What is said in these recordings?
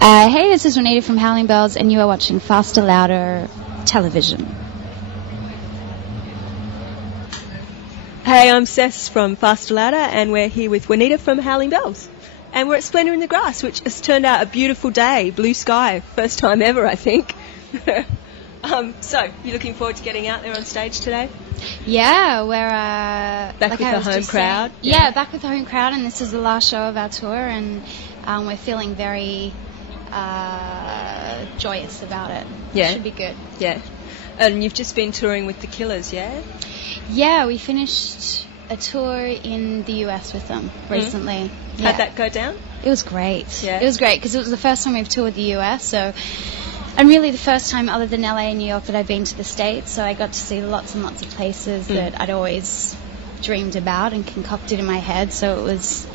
Hey, this is Juanita from Howling Bells, and you are watching Faster, Louder Television. Hey, I'm Cess from Faster Louder, and we're here with Juanita from Howling Bells. And we're at Splendour in the Grass, which has turned out a beautiful day, blue sky, first time ever, I think. So, you looking forward to getting out there on stage today? Yeah, we're back with the home crowd. Yeah, back with the home crowd, and this is the last show of our tour, and we're feeling very joyous about it. Yeah. It should be good. Yeah. And you've just been touring with the Killers, yeah? Yeah, we finished a tour in the US with them recently. How'd that go down? It was great. Yeah. It was great because it was the first time we've toured the US, and really the first time other than LA and New York that I'd been to the States, so I got to see lots and lots of places that I'd always dreamed about and concocted in my head, so it was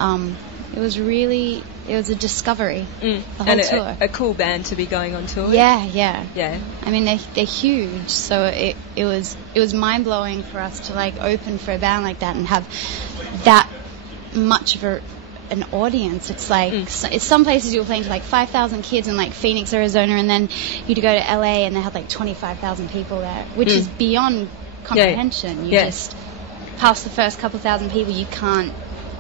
a discovery, the whole tour. A cool band to be going on tour with. Yeah. I mean, they're huge, so it was mind-blowing for us to open for a band like that and have that much of an audience. It's it's some places you were playing to 5,000 kids in Phoenix, Arizona, and then you'd go to LA and they had 25,000 people there, which is beyond comprehension. You just past the first couple thousand people, you can't.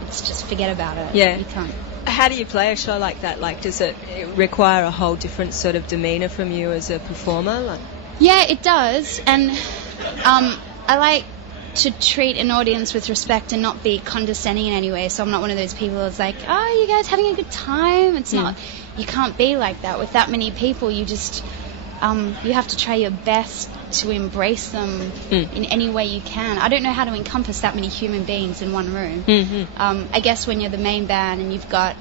It's just forget about it. Yeah, you can't. How do you play a show like that? Does it require a whole different sort of demeanour from you as a performer? Yeah, it does, and I like to treat an audience with respect and not be condescending in any way. So I'm not one of those people who's like, "Oh, you guys having a good time?" It's not. You can't be like that with that many people. You just you have to try your best to embrace them in any way you can. I don't know how to encompass that many human beings in one room. I guess when you're the main band and you've got,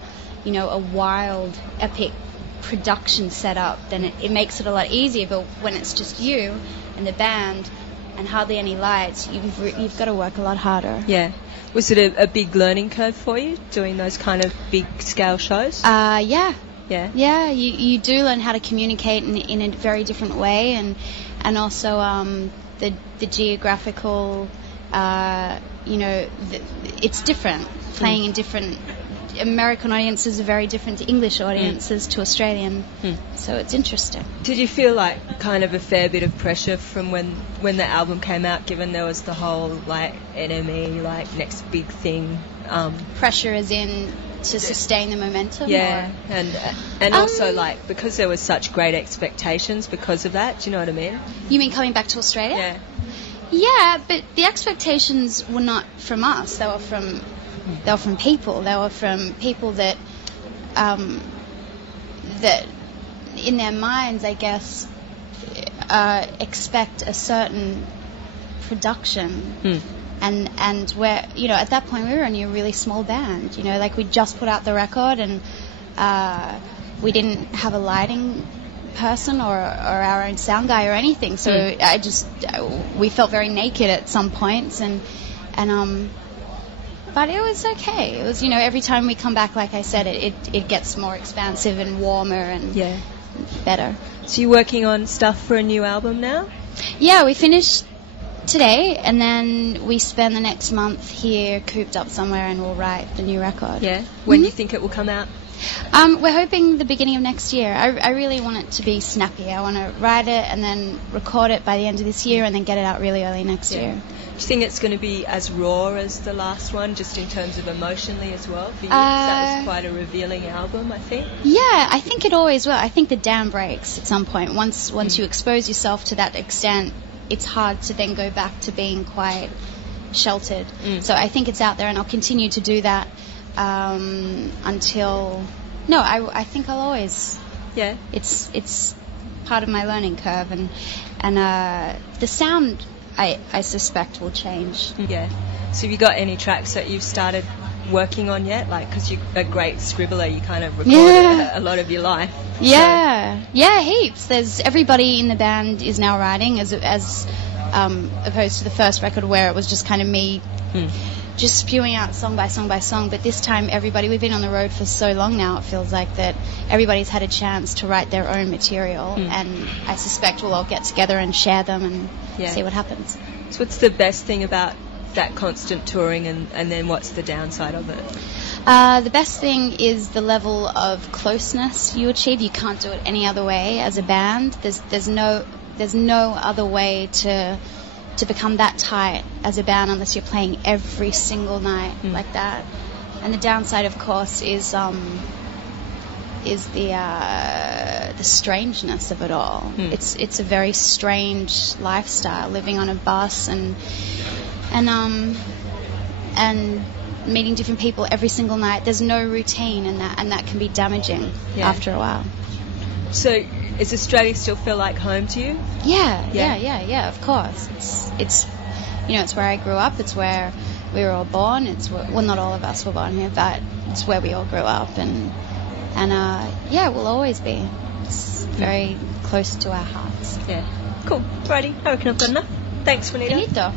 a wild, epic production set up, then it makes it a lot easier. But when it's just you and the band and hardly any lights, you've got to work a lot harder. Yeah. Was it a big learning curve for you, doing those kind of big scale shows? Yeah. Yeah, you do learn how to communicate in a very different way, and also the geographical, it's different. Playing in different American audiences are very different to English audiences to Australian, so it's interesting. Did you feel kind of a fair bit of pressure from when the album came out, given there was the whole enemy, next big thing? Pressure as in to sustain the momentum? Yeah, and also because there was such great expectations because of that, do you know what I mean? You mean coming back to Australia? Yeah. Yeah, but the expectations were not from us. They were from people. They were from people that that in their minds, I guess, expect a certain production. And where, at that point we were only a really small band, we just put out the record and we didn't have a lighting person or our own sound guy or anything, so we felt very naked at some points, but it was okay. It was, every time we come back, like I said, it gets more expansive and warmer and better. So you're working on stuff for a new album now? Yeah, we finished today, and then we spend the next month here cooped up somewhere and we'll write the new record. Yeah. When do you think it will come out? We're hoping the beginning of next year. I really want it to be snappy. I want to write it and then record it by the end of this year and then get it out really early next year. Do you think it's going to be as raw as the last one, just in terms of emotionally as well for you? That was quite a revealing album, I think. Yeah, I think it always will. I think the dam breaks at some point. Once you expose yourself to that extent, it's hard to then go back to being quite sheltered. So I think it's out there, and I'll continue to do that until... No, I think I'll always... Yeah. It's part of my learning curve, and the sound, I suspect, will change. Yeah. So have you got any tracks that you've started working on yet? Because you're a great scribbler, you kind of record a lot of your life. Yeah, heaps. There's everybody in the band is now writing, as opposed to the first record where it was just kind of me just spewing out song by song by song. But this time, we've been on the road for so long now, it feels like that everybody's had a chance to write their own material, and I suspect we'll all get together and share them and see what happens. So what's the best thing about that constant touring, and then what's the downside of it? The best thing is the level of closeness you achieve. You can't do it any other way as a band. There's no other way to become that tight as a band unless you're playing every single night like that. And the downside, of course, is the strangeness of it all. It's a very strange lifestyle, living on a bus and meeting different people every single night. There's no routine in that, and that can be damaging after a while. So, does Australia still feel like home to you? Yeah, of course. It's it's where I grew up. It's where we were all born. It's well, not all of us were born here, but it's where we all grew up, and we'll always be. It's very close to our hearts. Yeah, cool. Righty, I reckon I've got enough. Thanks, Juanita. Finito.